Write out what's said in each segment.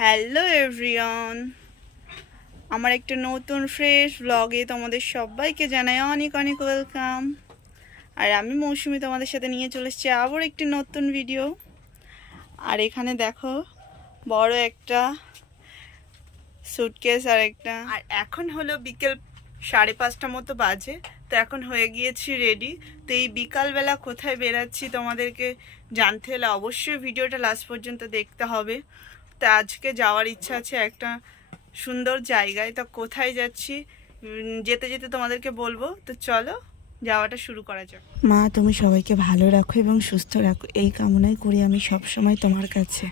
Hello everyone আমার একটা নতুন ফ্রেশ ব্লগে তোমাদের সবাইকে জানাই অনেক অনেক ওয়েলকাম আর আমি মৌসুমি তোমাদের সাথে নিয়ে চলে এসেছি আবার একটি নতুন ভিডিও আর এখানে দেখো, বড় একটা সুটকেস আর একটা আর এখন হলো বিকেল সাড়ে পাঁচটা মতো বাজে, তো এখন হয়ে গিয়েছি রেডি তো এই বিকালবেলা কোথায় বেরাচ্ছি তোমাদেরকে জানতে হলে অবশ্যই ভিডিওটা লাস্ট পর্যন্ত দেখতে হবে। তা আজকে যাওয়ার ইচ্ছা আছে একটা সুন্দর জায়গায়। তা কোথায় যাচ্ছি? যেতে যেতে তোমাদেরকে বলব। তো চলো, যাওয়াটা শুরু করা যাক। মা, তুমি সবাইকে ভালো রাখো এবং সুস্থ রাখো। এই কামনাই করি আমি সব সময় তোমার কাছে।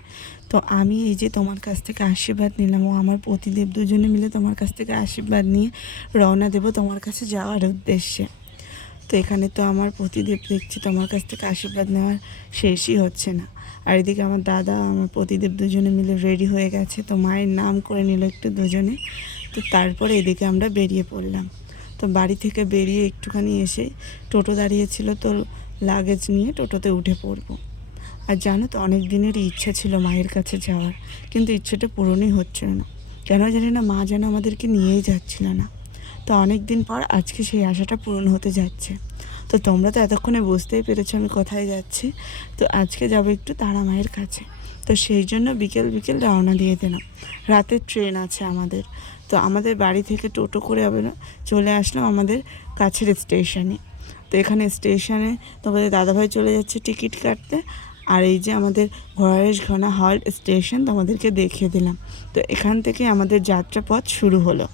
তো আমি এই যে তোমার কাছ থেকে আশীর্বাদ নিলাম ও আমার প্রতিদেব দুজনে মিলে তোমার কাছ থেকে আশীর্বাদ নিয়ে রওনা দেব তোমার কাছে যাওয়ার উদ্দেশ্যে। তো এখানে তো আমার প্রতিদেব দেখছি, তোমার কাছ থেকে আশীর্বাদ নেওয়ার শেষই হচ্ছে না। আর এদিকে আমার দাদা, আমার প্রতিদেব দুজনে মিলে রেডি হয়ে গেছে। তো মায়ের নাম করে নিল একটু দুজনে। তো তারপরে এদিকে আমরা বেরিয়ে পড়লাম। তো বাড়ি থেকে বেরিয়ে একটুখানি এসে টোটো দাঁড়িয়েছিল তো লাগেজ নিয়ে টোটোতে উঠে পড়ব। আর জানো তো অনেক দিনেরই ইচ্ছা ছিল মায়ের কাছে যাওয়ার। কিন্তু ইচ্ছেটা পূরণই হচ্ছিল না। কেন জানি না, মা যেন আমাদেরকে নিয়েই যাচ্ছিল না। তো অনেক দিন পর আজকে সেই আশাটা পূরণ হতে যাচ্ছে। তো তোমরা তো এতক্ষণে বুঝতেই পেরেছ আমি কোথায় যাচ্ছি। তো আজকে যাব একটু তারা মায়ের কাছে। তো সেই জন্য বিকেল বিকেল রওনা দিয়ে দিলাম। রাতের ট্রেন আছে আমাদের। তো আমাদের বাড়ি থেকে টোটো করে না, চলে আসলাম আমাদের কাছের স্টেশনে তো এখানে স্টেশনে তোমাদের দাদাভাই চলে যাচ্ছে টিকিট কাটতে। আর এই যে আমাদের ঘোড়ারেশ ঘনা হল্ট স্টেশন তোমাদেরকে দেখিয়ে দিলাম। তো এখান থেকে আমাদের যাত্রাপথ শুরু হলো।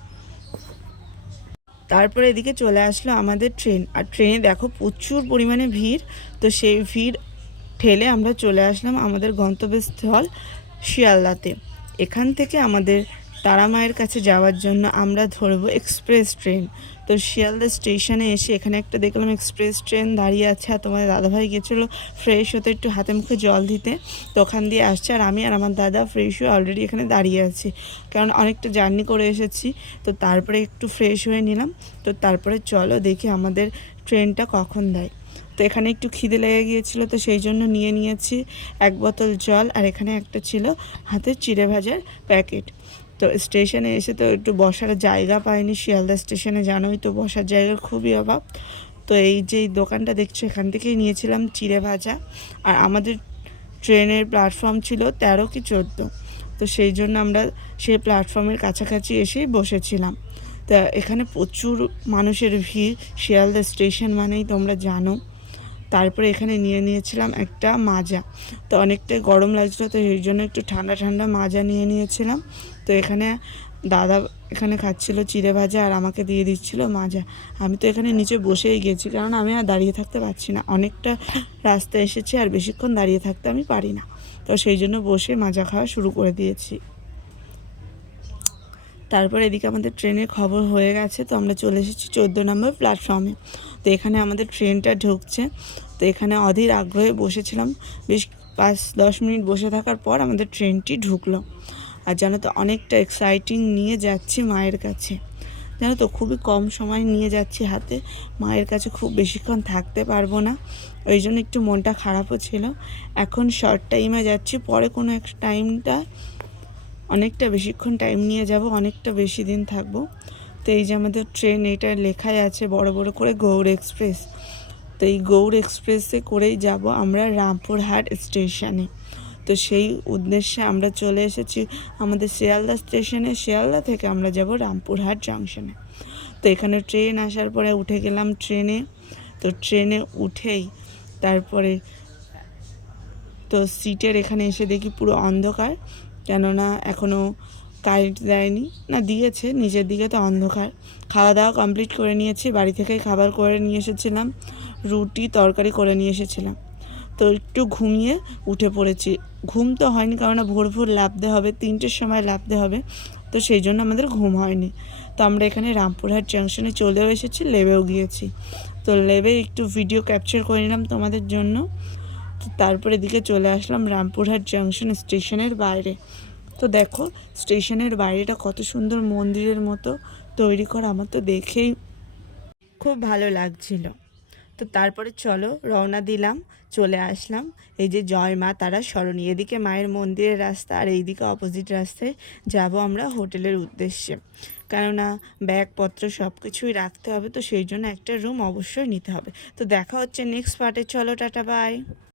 তারপরে এদিকে চলে আসলো আমাদের ট্রেন। আর ট্রেনে দেখো প্রচুর পরিমাণে ভিড়, তো সেই ভিড় ঠেলে আমরা চলে আসলাম আমাদের গন্তব্যস্থল শিয়ালদাতে। এখান থেকে আমাদের তারা মায়ের কাছে যাওয়ার জন্য আমরা ধরবো এক্সপ্রেস ট্রেন। তো শিয়ালদা স্টেশনে এসে এখানে একটা দেখলাম এক্সপ্রেস ট্রেন দাঁড়িয়ে আছে আর তোমার দাদাভাই গেছিল ফ্রেশ হতে একটু হাতে মুখে জল দিতে। তো ওখান দিয়ে আসছে আর আমি আর আমার দাদা ফ্রেশ হয়ে অলরেডি এখানে দাঁড়িয়ে আছি। কারণ অনেকটা জার্নি করে এসেছি। তো তারপরে একটু ফ্রেশ হয়ে নিলাম। তো তারপরে চলো দেখি আমাদের ট্রেনটা কখন দেয়। তো এখানে একটু খিদে লেগে গিয়েছিল তো সেই জন্য নিয়ে নিয়েছি এক বোতল জল আর এখানে একটা ছিল হাতে চিড়ে ভাজার প্যাকেট। তো স্টেশনে এসে তো একটু বসার জায়গা পাইনি, শিয়ালদা স্টেশনে জানোই তো বসার জায়গার খুবই অভাব। তো এই যে দোকানটা দেখছ, এখান থেকেই নিয়েছিলাম চিড়ে ভাজা। আর আমাদের ট্রেনের প্ল্যাটফর্ম ছিল তেরো কি চোদ্দ। তো সেই জন্য আমরা সেই প্ল্যাটফর্মের কাছাকাছি এসেই বসেছিলাম। তা এখানে প্রচুর মানুষের ভিড়, শিয়ালদা স্টেশন মানেই তোমরা জানো। তারপরে এখানে নিয়ে নিয়েছিলাম একটা মাজা। তো অনেকটাই গরম লাগছিল, তো সেই জন্য একটু ঠান্ডা ঠান্ডা মাজা নিয়ে নিয়েছিলাম। তো এখানে দাদা এখানে খাচ্ছিল চিড়ে ভাজা আর আমাকে দিয়ে দিচ্ছিল মাজা। আমি তো এখানে নিচে বসেই গেছি, কারণ আমি আর দাঁড়িয়ে থাকতে পারছি না। অনেকটা রাস্তা এসেছে আর বেশিক্ষণ দাঁড়িয়ে থাকতে আমি পারি না। তো সেই জন্য বসে মাজা খাওয়া শুরু করে দিয়েছি। তারপর এদিকে আমাদের ট্রেনের খবর হয়ে গেছে, তো আমরা চলে এসেছি চোদ্দ নম্বর প্ল্যাটফর্মে তো এখানে আমাদের ট্রেনটা ঢুকছে। তো এখানে অধীর আগ্রহে বসেছিলাম। বেশ পাঁচ, দশ মিনিট বসে থাকার পর আমাদের ট্রেনটি ঢুকলো। আর জানো তো, অনেকটা এক্সাইটিং নিয়ে যাচ্ছি মায়ের কাছে। জানো তো, খুবই কম সময় নিয়ে যাচ্ছি হাতে। মায়ের কাছে খুব বেশিক্ষণ থাকতে পারব না। ওই জন্য একটু মনটা খারাপও ছিল। এখন শর্ট টাইমে যাচ্ছি, পরে কোনো এক টাইমটা অনেকটা বেশিক্ষণ টাইম নিয়ে যাব, অনেকটা বেশি দিন থাকব। তো এই যে আমাদের ট্রেন এটা লেখাই আছে বড় বড় করে গৌড় এক্সপ্রেস তো এই গৌড় এক্সপ্রেসে করেই যাব আমরা রামপুরহাট স্টেশনে তো সেই উদ্দেশ্যে আমরা চলে এসেছি আমাদের শিয়ালদা স্টেশনে শিয়ালদা থেকে আমরা যাব রামপুরহাট জাংশনে তো এখানে ট্রেন আসার পরে উঠে গেলাম ট্রেনে তো ট্রেনে উঠেই তারপরে তো সিটের এখানে এসে দেখি পুরো অন্ধকার। কেননা এখনও কারেন্ট দেয়নি। না, দিয়েছে, নিজের দিকে তো অন্ধকার। খাওয়া দাওয়া কমপ্লিট করে নিয়েছি, বাড়ি থেকেই খাবার করে নিয়ে এসেছিলাম, রুটি, তরকারি করে নিয়ে এসেছিলাম। তো একটু ঘুমিয়ে উঠে পড়েছি। ঘুম তো হয়নি কারণ ভোর ভোর লাভতে হবে, তিনটের সময় লাভতে হবে, তো সেই জন্য আমাদের ঘুম হয়নি। তো আমরা এখানে রামপুরহাট জাংশনে চলেও এসেছি, লেবেও গিয়েছি। তো লেবে একটু ভিডিও ক্যাপচার করে নিলাম তোমাদের জন্য। তো তারপরে এদিকে চলে আসলাম রামপুরহাট জাংশন স্টেশনের বাইরে। তো দেখো স্টেশনের বাইরেটা কত সুন্দর মন্দিরের মতো তৈরি করা, আমার তো দেখেই খুব ভালো লাগছিল। তো তারপরে চলো, রওনা দিলাম, চলে আসলাম। এই যে জয় মা তারা স্মরণী, এদিকে মায়ের মন্দিরের রাস্তা আর এইদিকে অপোজিট রাস্তায় যাব আমরা হোটেলের উদ্দেশ্যে। কেননা ব্যাগপত্র সব কিছুই রাখতে হবে, তো সেই জন্য একটা রুম অবশ্যই নিতে হবে। তো দেখা হচ্ছে নেক্সট পার্টে চলো, টাটা বাই